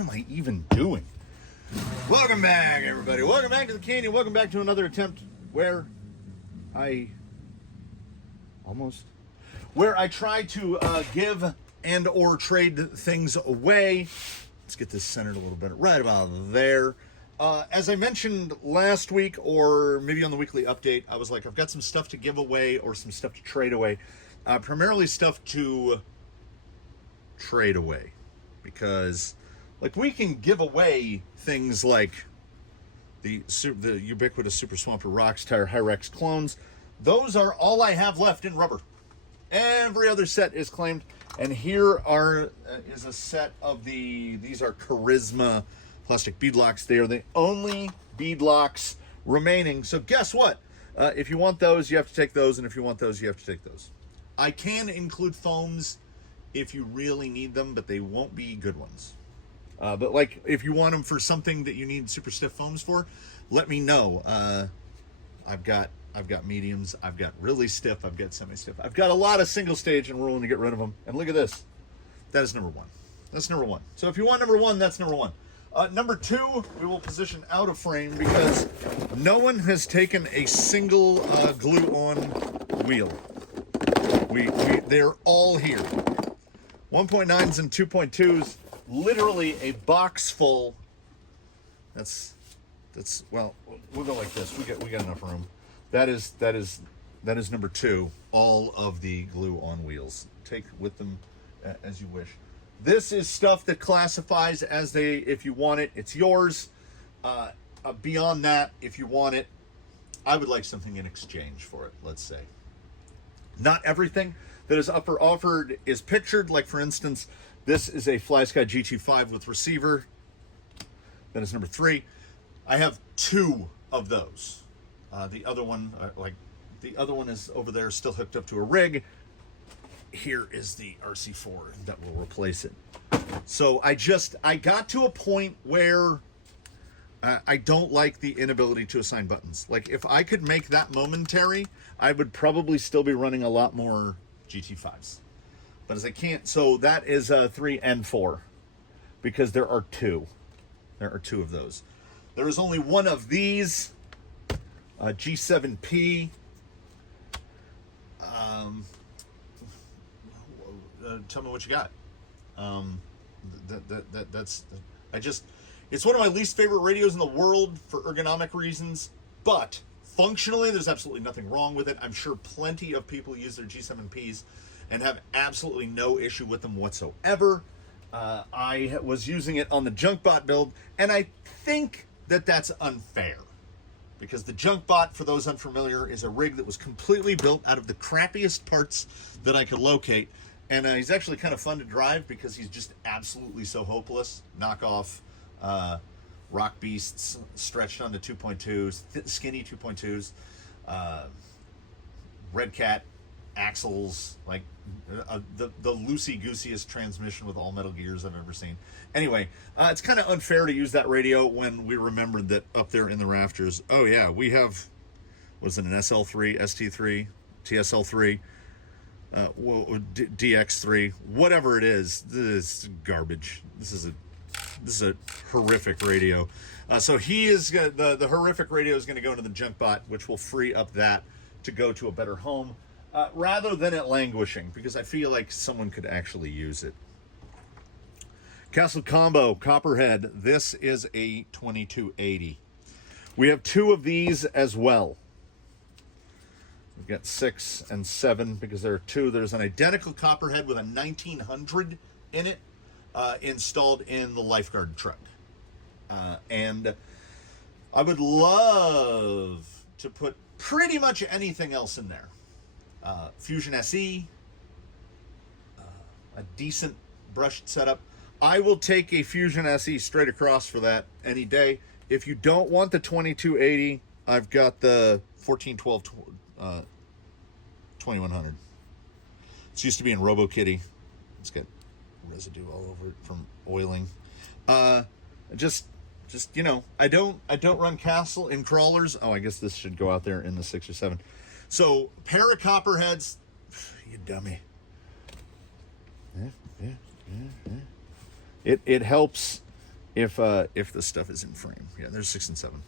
am I even doing? Welcome back, everybody. Welcome back to the Canyon. Welcome back to another attempt where I try to give and or trade things away. Let's get this centered a little bit, right about there. As I mentioned last week, or maybe on the weekly update, I was like, I've got some stuff to give away or some stuff to trade away. Primarily stuff to trade away, because like we can give away things like the ubiquitous Super Swamper Rocks Tire Hyrex clones. Those are all I have left in rubber. Every other set is claimed, and here is a set of these are Charisma plastic beadlocks. They are the only beadlocks remaining. So guess what? If you want those, you have to take those, and if you want those, you have to take those. I can include foams if you really need them, but they won't be good ones. But like, if you want them for something that you need super stiff foams for, let me know. I've got mediums, I've got really stiff, I've got semi-stiff. I've got a lot of single stage, and we're willing to get rid of them. And look at this. That is number one. That's number one. So if you want number one, that's number one. Number two, we will position out of frame because no one has taken a single glue-on wheel. They're all here. 1.9s and 2.2s, literally a box full. That's well, we'll go like this. We got enough room. That is number two. All of the glue on wheels. Take with them as you wish. This is stuff that classifies as if you want it, it's yours. Beyond that, if you want it, I would like something in exchange for it, let's say. Not everything that is offered is pictured. Like, for instance, this is a FlySky GT5 with receiver. That is number three. I have two of those. The other one is over there, still hooked up to a rig. Here is the RC4 that will replace it. So I got to a point where I don't like the inability to assign buttons. Like, if I could make that momentary, I would probably still be running a lot more GT5s. But as I can't, so that is 3 and 4, because there are two. There are two of those. There is only one of these, G7P. Tell me what you got. It's one of my least favorite radios in the world for ergonomic reasons, but functionally, there's absolutely nothing wrong with it. I'm sure plenty of people use their G7Ps and have absolutely no issue with them whatsoever. I was using it on the Junkbot build, and I think that that's unfair, because the Junkbot, for those unfamiliar, is a rig that was completely built out of the crappiest parts that I could locate. And he's actually kind of fun to drive because he's just absolutely so hopeless. Knockoff rock beasts stretched onto 2.2s, skinny 2.2s, Red Cat axles, like the loosey-gooseyest transmission with all metal gears I've ever seen. Anyway, it's kind of unfair to use that radio when we remembered that up there in the rafters, oh yeah, we have, was it an SL3, ST3, TSL3, DX3, whatever it is. This is garbage. This is a horrific radio. So he is the horrific radio is going to go into the Junkbot, which will free up that to go to a better home, rather than it languishing, because I feel like someone could actually use it. Castle Combo Copperhead. This is a 2280. We have two of these as well. We've got 6 and 7 because there are two. There's an identical Copperhead with a 1900 in it, installed in the lifeguard truck. And I would love to put pretty much anything else in there. Fusion SE, a decent brushed setup. I will take a Fusion SE straight across for that any day. If you don't want the 2280, I've got the 1412 2100. It's used to be in RoboKitty. It's got residue all over it from oiling. Just you know, I don't run Castle in crawlers. Oh, I guess this should go out there in the 6 or 7. So, pair of Copperheads. You dummy. It helps if the stuff is in frame. Yeah, there's 6 and 7.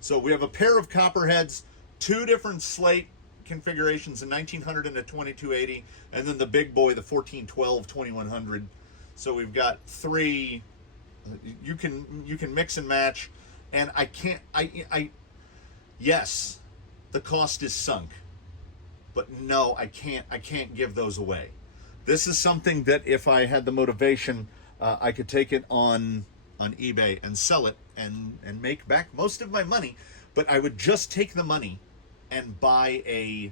So we have a pair of copperheads, 2 different slate configurations, a 1900 and a 2280, and then the big boy, the 1412 2100. So we've got 3. You can mix and match, and yes, the cost is sunk, but no, I can't give those away. This is something that if I had the motivation, I could take it on eBay and sell it and make back most of my money, but I would just take the money and buy a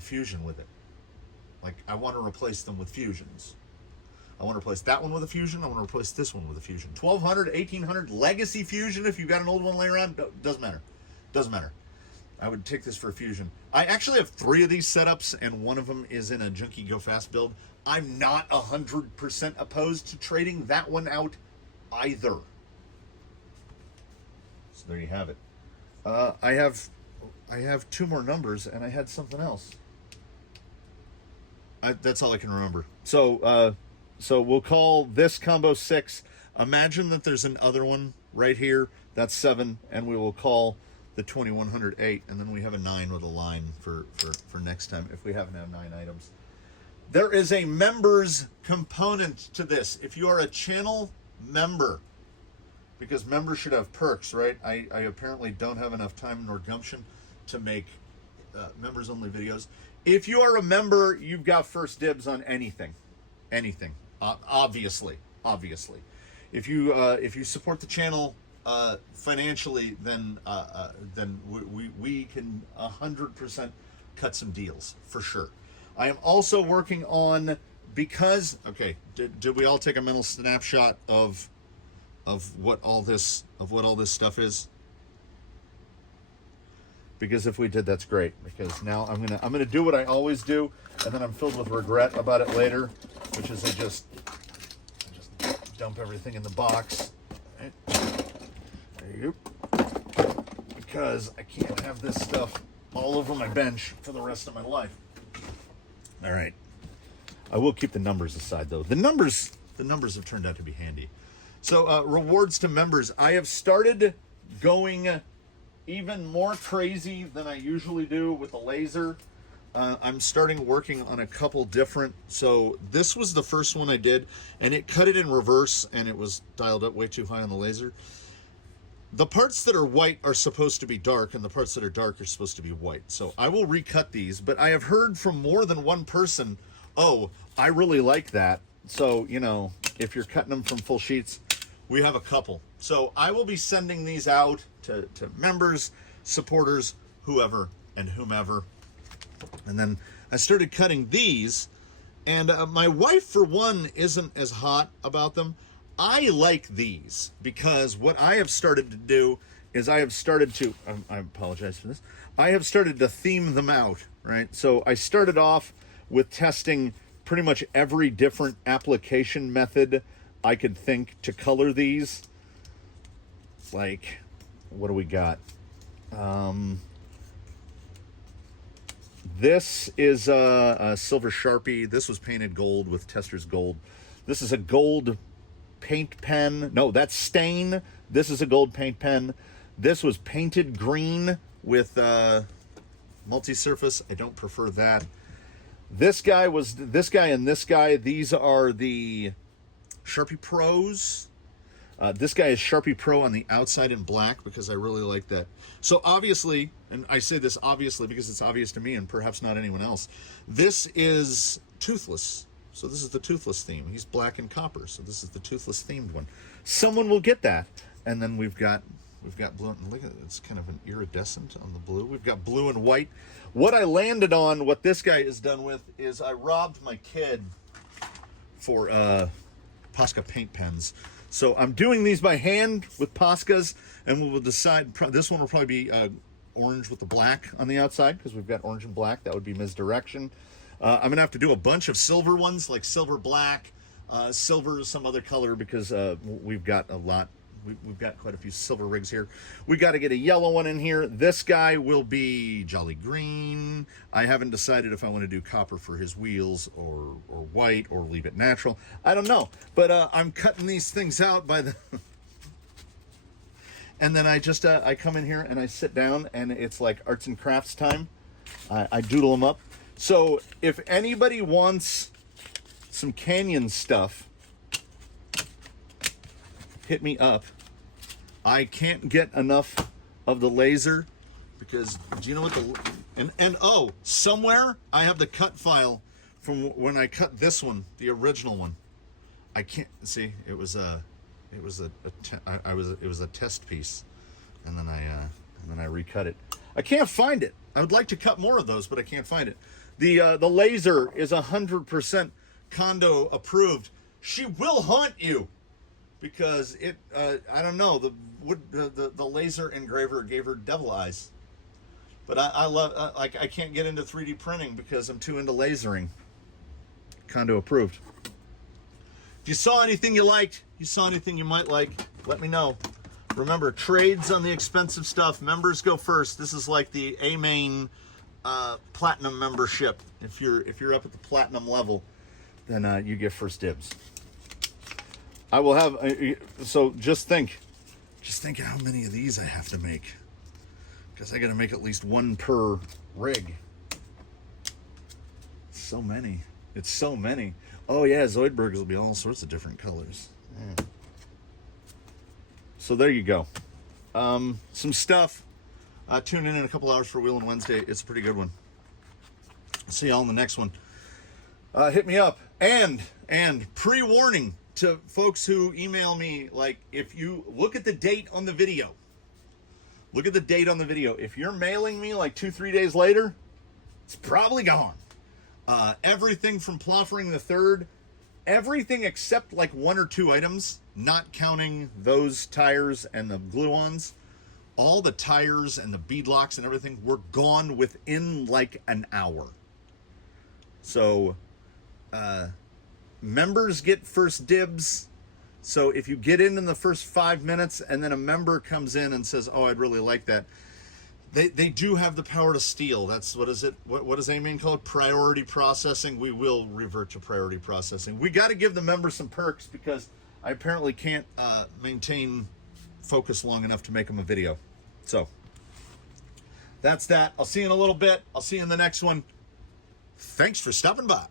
fusion with it. Like, I want to replace them with fusions. I want to replace that one with a fusion. I want to replace this one with a fusion. 1200, 1800 legacy fusion. If you've got an old one laying around, doesn't matter. Doesn't matter. I would take this for a fusion. I actually have 3 of these setups, and one of them is in a Junkie Go Fast build. I'm not 100% opposed to trading that one out either. So there you have it. I have 2 more numbers, and I had something else. That's all I can remember. So we'll call this combo 6. Imagine that there's another one right here. That's 7, and we will call the 2100 8, and then we have a 9 with a line for next time if we happen to have 9 items. There is a members component to this. If you are a channel member, because members should have perks, right? I apparently don't have enough time nor gumption to make members only videos. If you are a member, you've got first dibs on anything. Obviously. If you support the channel financially, then we can 100% cut some deals for sure. I am also working on, because did we all take a mental snapshot of what all this stuff is? Because if we did, that's great, because now I'm gonna do what I always do, and then I'm filled with regret about it later, which is I just dump everything in the box. Right. There you go. Because I can't have this stuff all over my bench for the rest of my life. All right. I will keep the numbers aside, though. The numbers have turned out to be handy. So rewards to members. I have started going even more crazy than I usually do with the laser. I'm starting working on a couple different. So this was the first one I did, and it cut it in reverse, and it was dialed up way too high on the laser. The parts that are white are supposed to be dark, and the parts that are dark are supposed to be white. So I will recut these, but I have heard from more than one person, oh, I really like that. So, if you're cutting them from full sheets, we have a couple. So I will be sending these out to members, supporters, whoever and whomever. And then I started cutting these, and my wife, for one, isn't as hot about them. I like these because what I have started to do is I have started to, I apologize for this, I have started to theme them out, right? So I started off with testing pretty much every different application method I could think to color these. Like, what do we got? This is a silver Sharpie. This was painted gold with Tester's gold. This is a gold paint pen. No, that's stain. This is a gold paint pen. This was painted green with multi-surface. I don't prefer that. This guy and this guy. These are the Sharpie Pros. This guy is Sharpie Pro on the outside in black because I really like that. So obviously, and I say this obviously because it's obvious to me and perhaps not anyone else, this is toothless. So this is the toothless theme. He's black and copper, so this is the toothless themed one. Someone will get that. And then we've got blue, and look at it, it's kind of an iridescent on the blue. We've got blue and white. What I landed on, what this guy is done with, is I robbed my kid for Posca paint pens. So I'm doing these by hand with Poscas, and we will decide, this one will probably be orange with the black on the outside, because we've got orange and black. That would be misdirection. I'm going to have to do a bunch of silver ones, like silver black, silver some other color, because we've got a lot We've got quite a few silver rigs here. We got to get a yellow one in here. This guy will be jolly green. I haven't decided if I want to do copper for his wheels or white or leave it natural. I don't know. But I'm cutting these things out by the... And then I just, I come in here and I sit down and it's like arts and crafts time. I doodle them up. So if anybody wants some canyon stuff, hit me up. I can't get enough of the laser because do you know what and oh, somewhere I have the cut file from when I cut this one, the original one. I can't see. It was a test piece, and then I recut it. I can't find it. I would like to cut more of those, but I can't find it. The laser is 100% condo approved. She will haunt you because it. I don't know, the laser engraver gave her devil eyes. But I love like I can't get into 3D printing because I'm too into lasering. Condo approved. If you saw anything you liked, you saw anything you might like, let me know. Remember, trades on the expensive stuff. Members go first. This is like the A-Main platinum membership. If you're up at the platinum level, then you get first dibs. I will have. So just think of how many of these I have to make, because I got to make at least one per rig. So many. It's so many. Oh yeah, Zoidbergs will be all sorts of different colors. Yeah. So there you go. Some stuff. Tune in a couple hours for Wheelin' Wednesday. It's a pretty good one. See y'all in the next one. Hit me up. And pre-warning to folks who email me, like, if you look at the date on the video. Look at the date on the video. If you're mailing me like 2-3 days later, it's probably gone. Everything from Ploffering the Third, everything except like 1 or 2 items, not counting those tires and the glue-ons, all the tires and the beadlocks and everything were gone within like an hour. So members get first dibs. So if you get in the first 5 minutes and then a member comes in and says, oh, I'd really like that, they do have the power to steal. That's, what is it? What does A-Main call it? Priority processing. We will revert to priority processing. We got to give the members some perks because I apparently can't maintain focus long enough to make them a video. So that's that. I'll see you in a little bit. I'll see you in the next one. Thanks for stopping by.